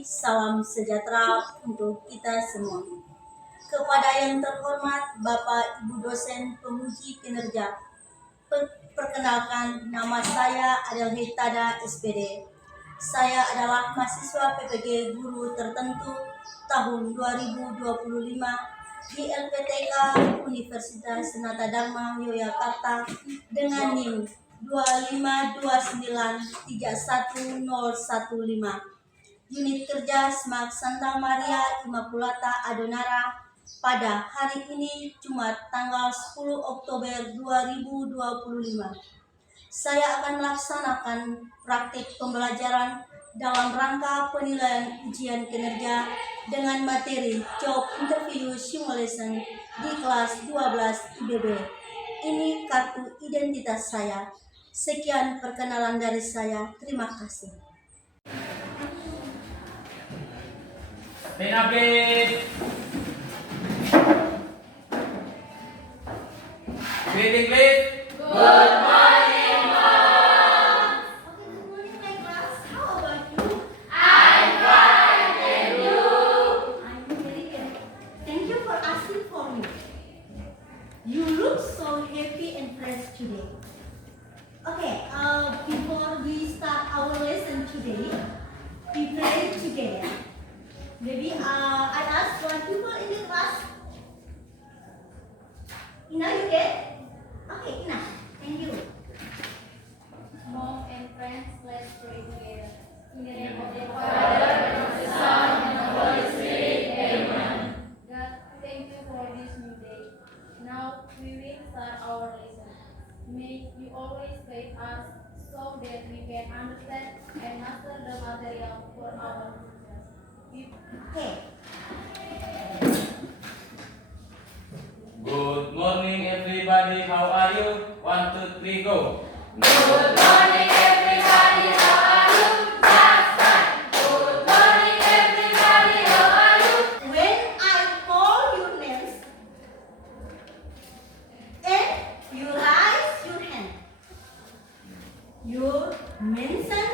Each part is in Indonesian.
kasih, salam sejahtera untuk kita semua. Kepada yang terhormat Bapak Ibu dosen pemuji kinerja, perkenalkan nama saya Adelhitada SPD. Saya adalah mahasiswa PPG Guru Tertentu tahun 2025 di LPTK Universitas Sanata Dharma Yogyakarta dengan NIM 252931015. Unit kerja SMAK Santa Maria Immaculata Adonara pada hari ini Jumat tanggal 10 Oktober 2025. Saya akan melaksanakan praktik pembelajaran dalam rangka penilaian ujian kinerja dengan materi Job Interview Simulation di kelas 12 IBB. Ini kartu identitas saya. Sekian perkenalan dari saya. Terima kasih. Stand up, please. Greeting, please. Good morning, Mom. Okay, good morning, my class. How about you? I'm fine, and you? I'm very good. Thank you for asking for me. You look so happy and fresh today. Okay, before we start our lesson today, we pray together. Maybe I ask one people in the class. Ina, you get? Okay, Ina, thank you. Mom and friends, let's pray together. In the name of the Father, and of the Son, and of the Holy Spirit. Amen. God, thank you for this new day. Now we will start our lesson. May you always guide us so that we can understand and master the material for our future. Okay. Good morning, everybody. How are you? 1, 2, 3, go. Good morning, everybody. How are you? Just fine. Good morning, everybody. How are you? When I call your names and you raise your hand, you mention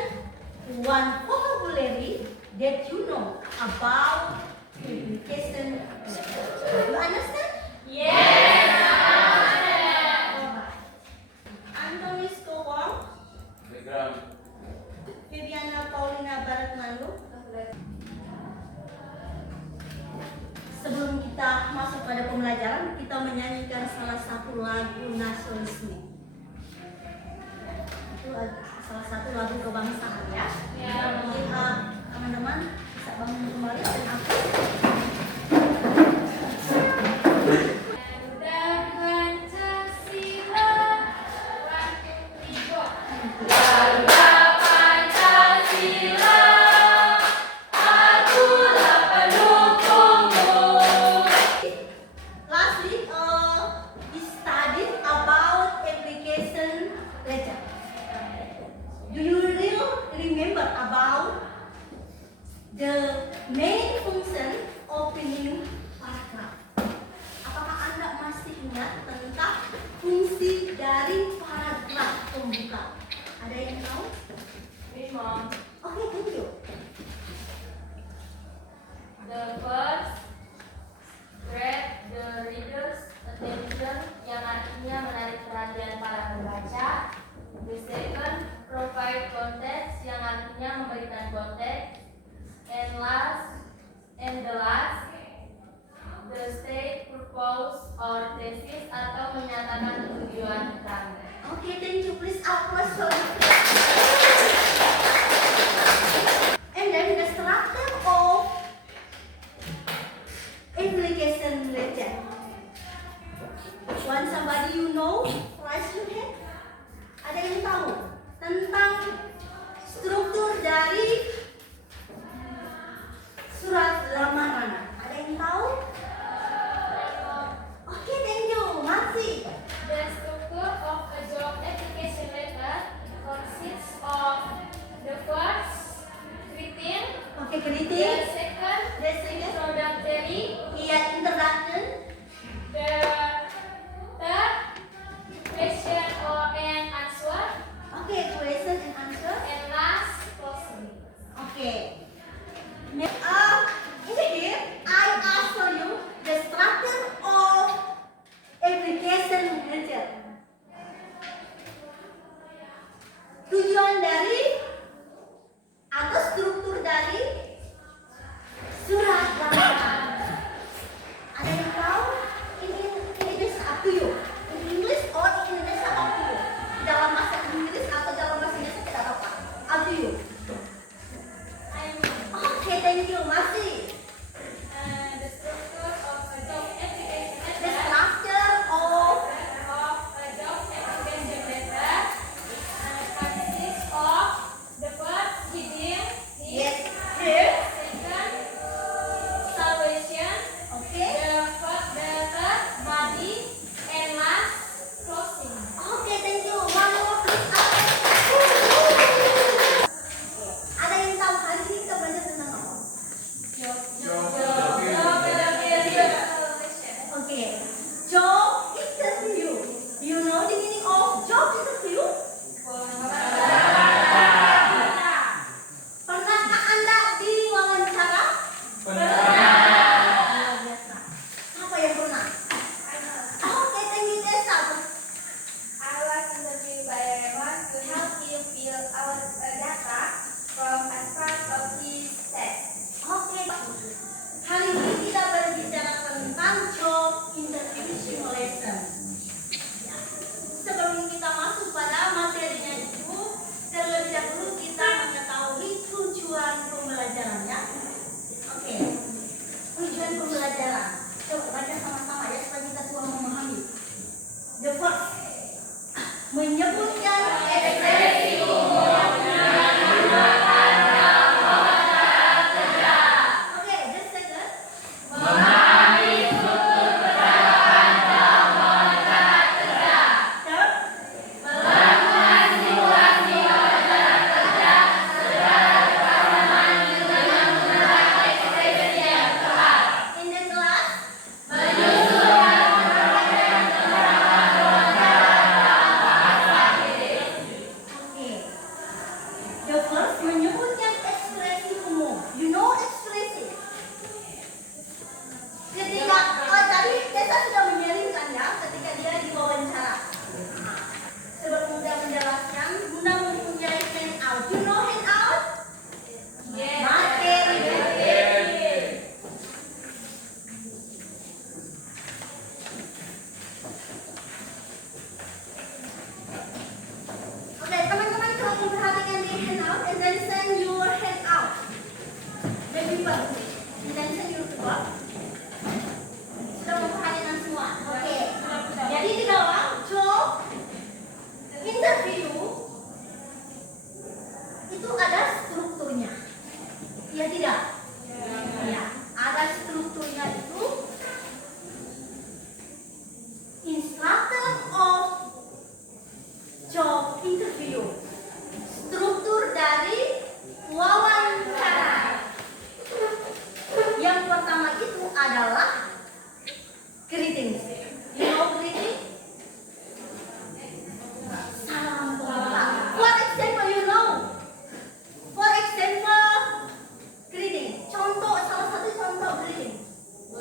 one vocabulary that you know about application. You understand? Yes. Alright. Anthony Skowong, Background. Viviana Paulina Baratmanu. Sebelum kita masuk pada pembelajaran, kita menyanyikan salah satu lagu nasionalisme. Itu salah satu lagu kebangsaan ya. Mungkin teman-teman bisa bangun kembali dan aku. Lastly, we studied about application ledger. Do you really remember about the main function opening paragraph? Apakah Anda masih ingat tentang fungsi dari paragraf pembuka? Ada yang tahu? Mom. Oke, thank you. The first, grab the reader's attention, yang artinya menarik perhatian para pembaca. The second, provide context, yang artinya memberikan konteks. And the last, the state purpose or thesis, atau menyatakan tujuan utama. Okay, thank you. Please applause for it. And then the structure of application ledger. One somebody you know, raise your hand. Ada yang tahu tentang struktur dari surat lamaran? Ada yang tahu? Oke, thank you. Masih. The structure of a job application letter tujuan dari atau struktur dari surat lamaran. Ada yang tahu? Ini is up to you. In English or in Indonesia up to you. Dalam bahasa Inggris atau dalam bahasa Indonesia tidak apa-apa. Up to you. Oke, thank you. Masih. The structure of a job application The letter structure of consists of the first heading, yes, here. second salvation, Okay. the third body, and last closing. Oke, thank you. One more please. Ada yang tahu hari ini kita belajar tentang apa? Oke. Job interview. You know the meaning of job interview? Pernahkah Anda diwawancara? Luar biasa. Siapa yang pernah? Oke, thank you Desa. I was interviewed by Raymond to help him fill out data from as part of his test. Oke. Hari ini kita berbicara tentang job interview simulation. Ya. Sebelum kita masuk pada materinya itu, terlebih dahulu kita mengetahui tujuan pembelajarannya. Oke. Tujuan pembelajaran. Coba baca sama-sama ya supaya kita semua memahami. The first, menyebutkan ekspresi Oke, the second. Third. In the class. Oke. The first menyebutkan ekspresi umum. You know ekspresi? Ketika tadi Desa sudah menyaringkan ya ketika dia diwawancara. Nah, sebelum Bunda menjelaskan, Bunda mempunyai handout. You know handout? Materi. Oke, teman-teman coba memperhatikan di handout and then send your handout. The people. And then send your people. Sudah memperhatikan semua. Oke. Jadi di dalam job interview itu ada strukturnya. Iya tidak? Ya, ada strukturnya itu. Instructor of job interview. Struktur dari wawancara. Yang pertama itu adalah greeting. You know greeting? Salam pembuka. For example, you know. For example, greeting. Contoh, salah satu contoh greeting.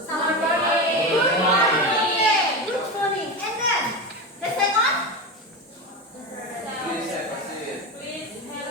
Salam pagi. Good morning. Okay. Good morning. And then the second. Please have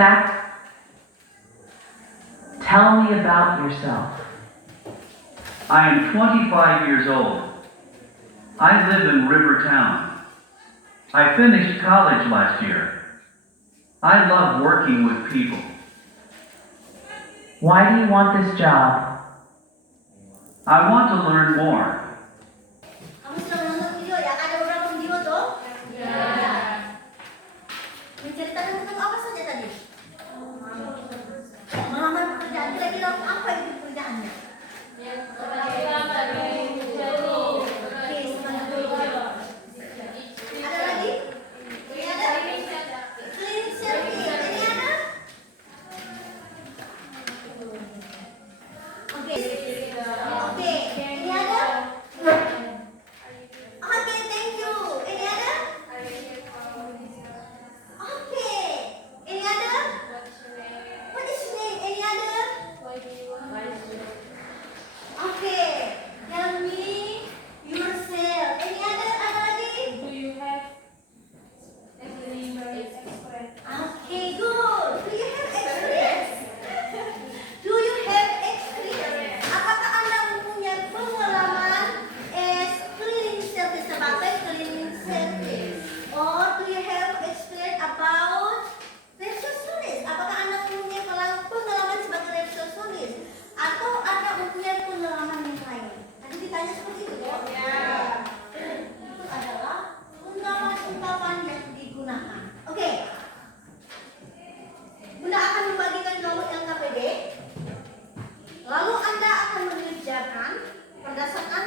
Zach, tell me about yourself. I am 25 years old. I live in Rivertown. I finished college last year. I love working with people. Why do you want this job? I want to learn more. Kamu sudah menonton video ya? Ada beberapa video tuh? Ya. Menceritakan tentang apa saja tadi? Melamar pekerjaan. Kira-kira apa itu pekerjaannya? Oke, semangat dulu. Ada lagi? Ini ada? Cleaning service. Ini ada? Oke. Oke. Ini ada? Oke, thank you. Ini ada? Oke. Ini ada? What is your name? Ini ada? Oke. Tell me yourself. Ini ada? Ada lagi? Do you have experience? Okay, good. Do you have experience? Do you have experience? Apakah Anda mempunyai pengalaman as cleaning service sebagai cleaning service? Or do you have experience about receptionist? Apakah Anda mempunyai pengalaman sebagai receptionist? Atau Anda mempunyai pengalaman yang lain? Nanti ditanya seperti itu ya? Itu adalah ungkapan-ungkapan yang digunakan. Oke. Bunda akan membagikan kamu LKPD. Lalu Anda akan mengerjakan berdasarkan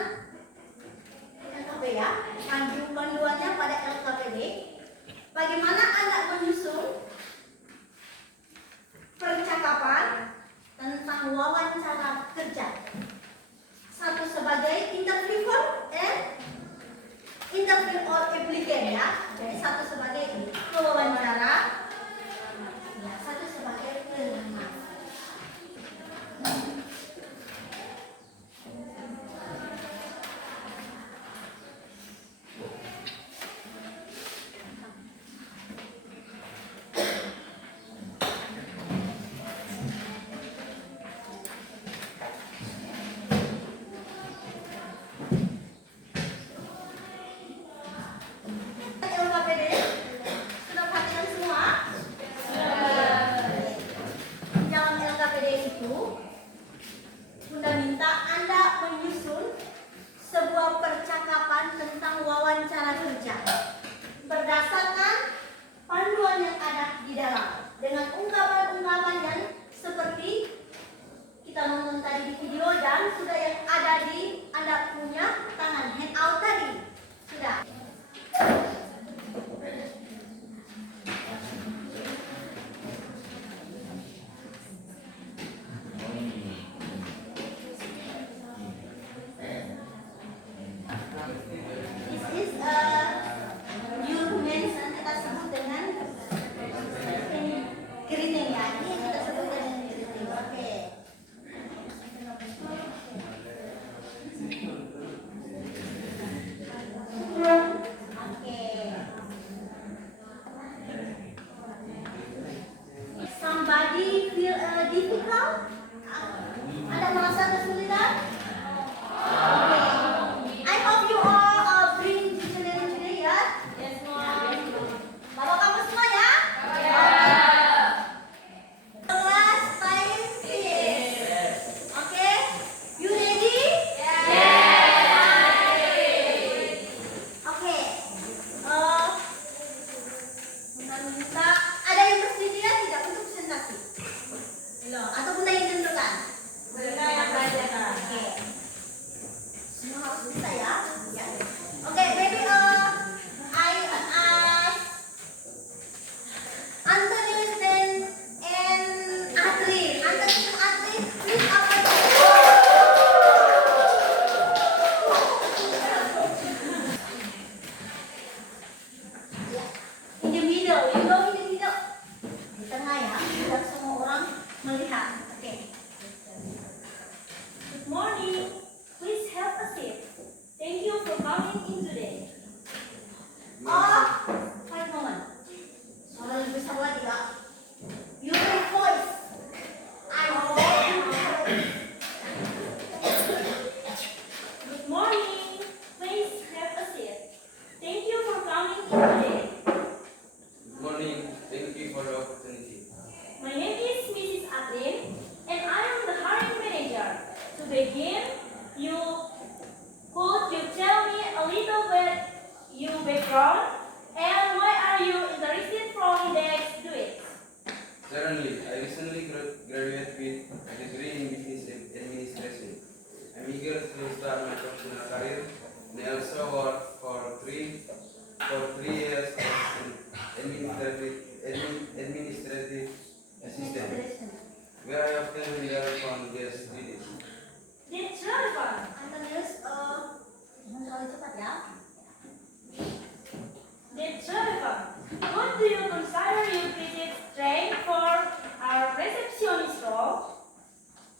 LKPD ya, panduannya pada LKPD. Bagaimana Anda menyusun percakapan tentang wawancara kerja. Satu sebagai interviewer and interview or applicant ya. Jadi satu sebagai pewawancara, ya, satu sebagai pelamar. LKPD sudah perhatikan semua? Di dalam LKPD itu, Bunda minta Anda menyusun sebuah percakapan tentang wawancara kerja berdasarkan panduan yang ada di dalam dengan ungkapan-ungkapan yang seperti kita nonton tadi di video dan sudah yang ada di Anda punya tangan handout tadi. Sudah. This is your mention kita sebut dengan greeting ya. Ini kita sebut dengan greeting. Oke. begin, could you tell me a little bit your background and why are you interested from that do it? Certainly, I recently graduated with a degree in business administration. I'm eager to start my professional career and I also worked for three years as an administrative assistant, where I often learn from guest students. That's really fun. Antonius, mulai cepat ya. That's really fun. What do you consider your greatest strength for our receptionist role?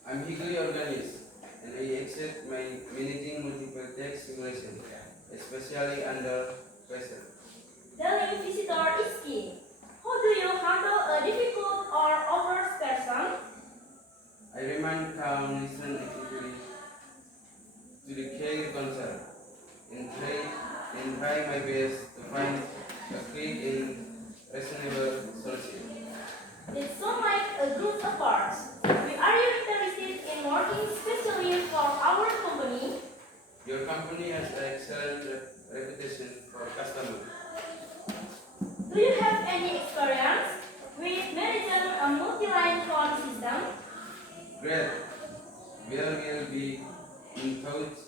I'm highly organized and I excel my managing multiple text simulation, especially under pressure. Dealing visitor is key. How do you handle a difficult or overwhelmed person? I remain calm, listen actively to the care concern, and try my best to find a quick and reasonable solution. That sounds like a good approach. Are you interested in working specially for our company? Your company has an excellent reputation for customers. Do you have any experience with managing a multi-line phone system? Great. Will be in touch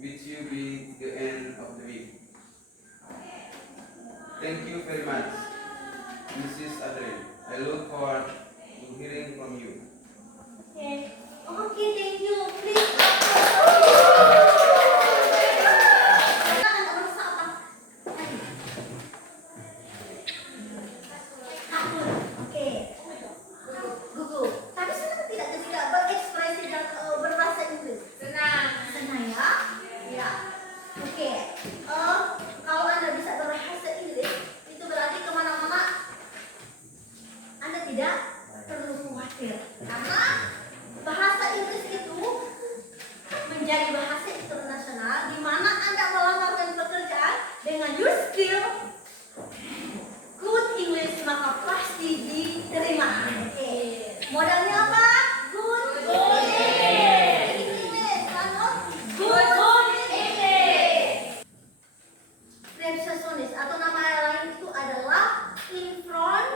with you by the end of the week. Thank you very much, Mrs. Adrian. I look forward to hearing from you. Okay. Oke, thank you. Please. Silakan, Anda merasa apa? Takut. Oke. Gugup. Tapi senang tidak berekspresi dan berbahasa Inggris? Senang. Senang ya? Ya. Oke. Kalau Anda bisa berbahasa Inggris, itu berarti kemana-mana Anda tidak perlu khawatir. Karena bahasa Inggris itu menjadi bahasa internasional di mana Anda melamar pekerjaan dengan your skill good English maka pasti diterima. Oke. Modalnya apa? Good English. Lalu good English. Receptionist atau nama lain itu adalah in front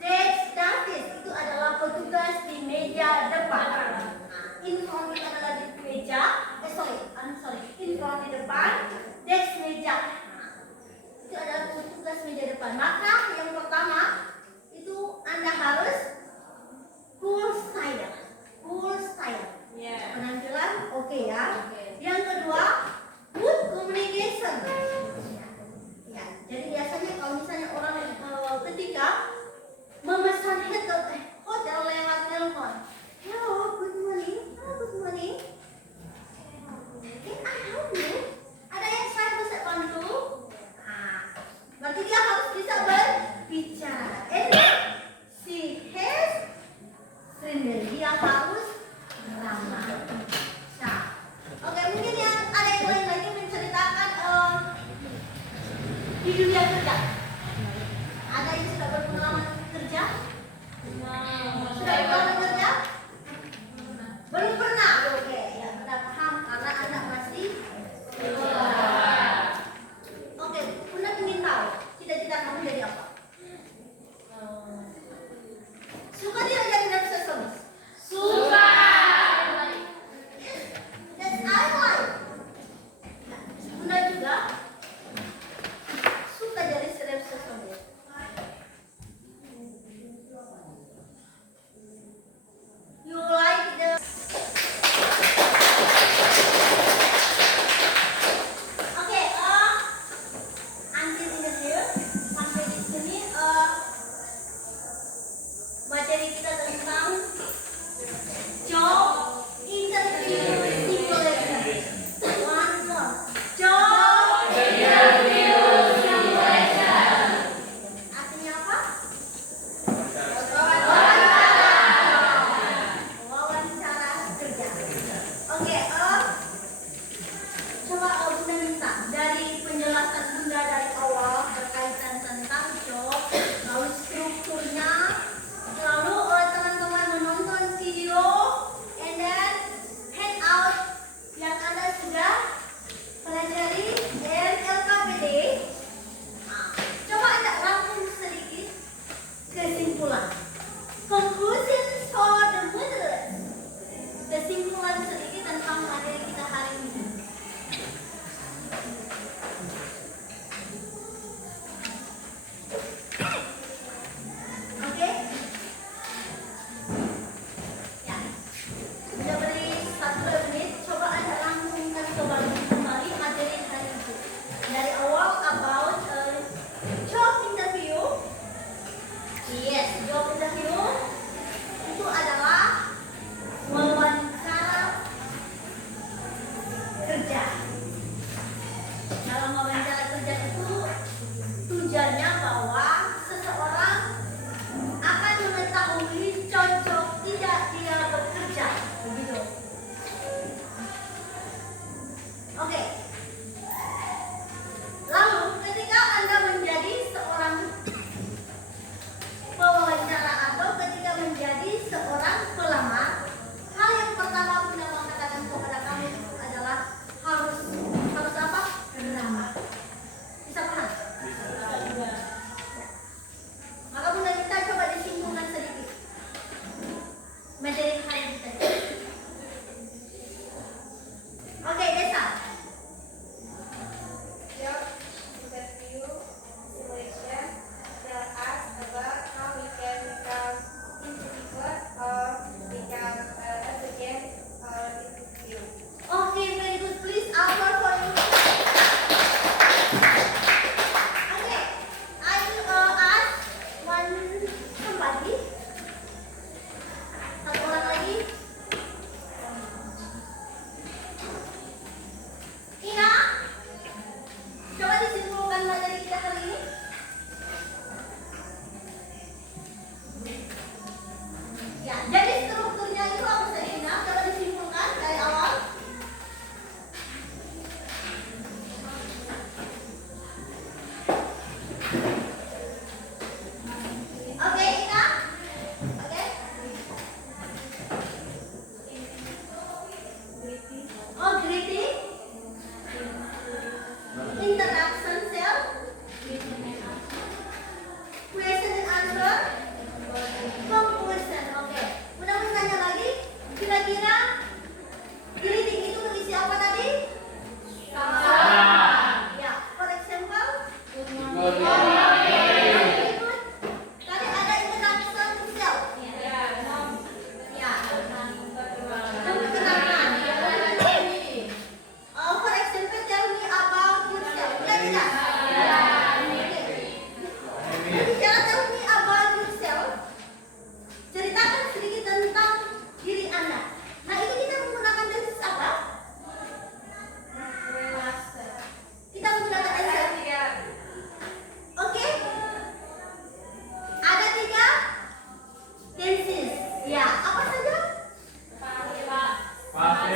desk staffis, itu adalah petugas di meja depan. In front itu adalah di meja, in front di depan, desk meja. Itu adalah petugas meja depan. Maka yang pertama itu Anda harus cool style. Penampilan oke ya. Yang kedua, good communication. Ya, jadi biasanya kalau misalnya orang ketika memesan hotel lewat telepon. Hello, good morning. Can I help you? Ada yang bisa bantu? Berarti dia harus bisa berbicara. And she has friendly. Dia harus ramah. Nah, oke, mungkin yang ada yang lain lagi menceritakan di dunia kerja. Ada yang sudah berpengalaman kerja? Sudah pernah kerja? Belum pernah. Oke, ya Anda paham karena Anda masih Oke, Anda ingin tahu cita-cita kamu jadi apa? Suka tidak jadi receptionist? Suka. That's I like. Bunda juga suka jadi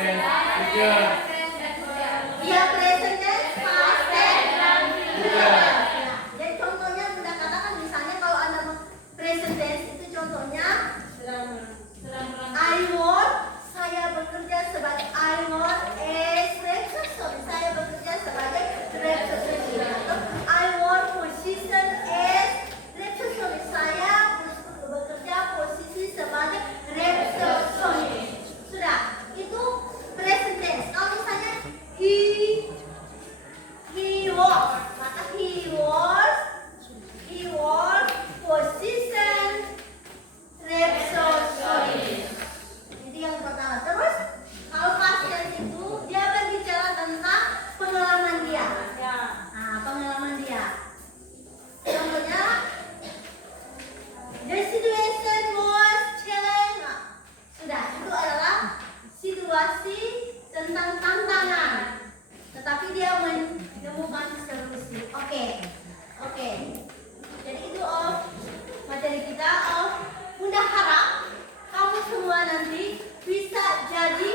Present. Future. Dia present tense, past tense, dan future. Ya, jadi contohnya Bunda katakan misalnya kalau Anda present tense itu contohnya I work, saya bekerja sebagai I work as receptionist. Saya bekerja sebagai receptionist. Atau I work position as receptionist. Saya bekerja posisi sebagai receptionist. Sudah, itu present tense. Kalau misalnya he was, maka he was position receptionist. Itu yang pertama. Terus kalau past tense itu dia berbicara tentang pengalaman dia. Nah, pengalaman dia. Contohnya the situation was challenging. Nah, sudah, itu adalah situasi tentang tantangan. Tetapi dia menemukan solusi. Oke. Jadi itu materi kita. Bunda harap kamu semua nanti bisa jadi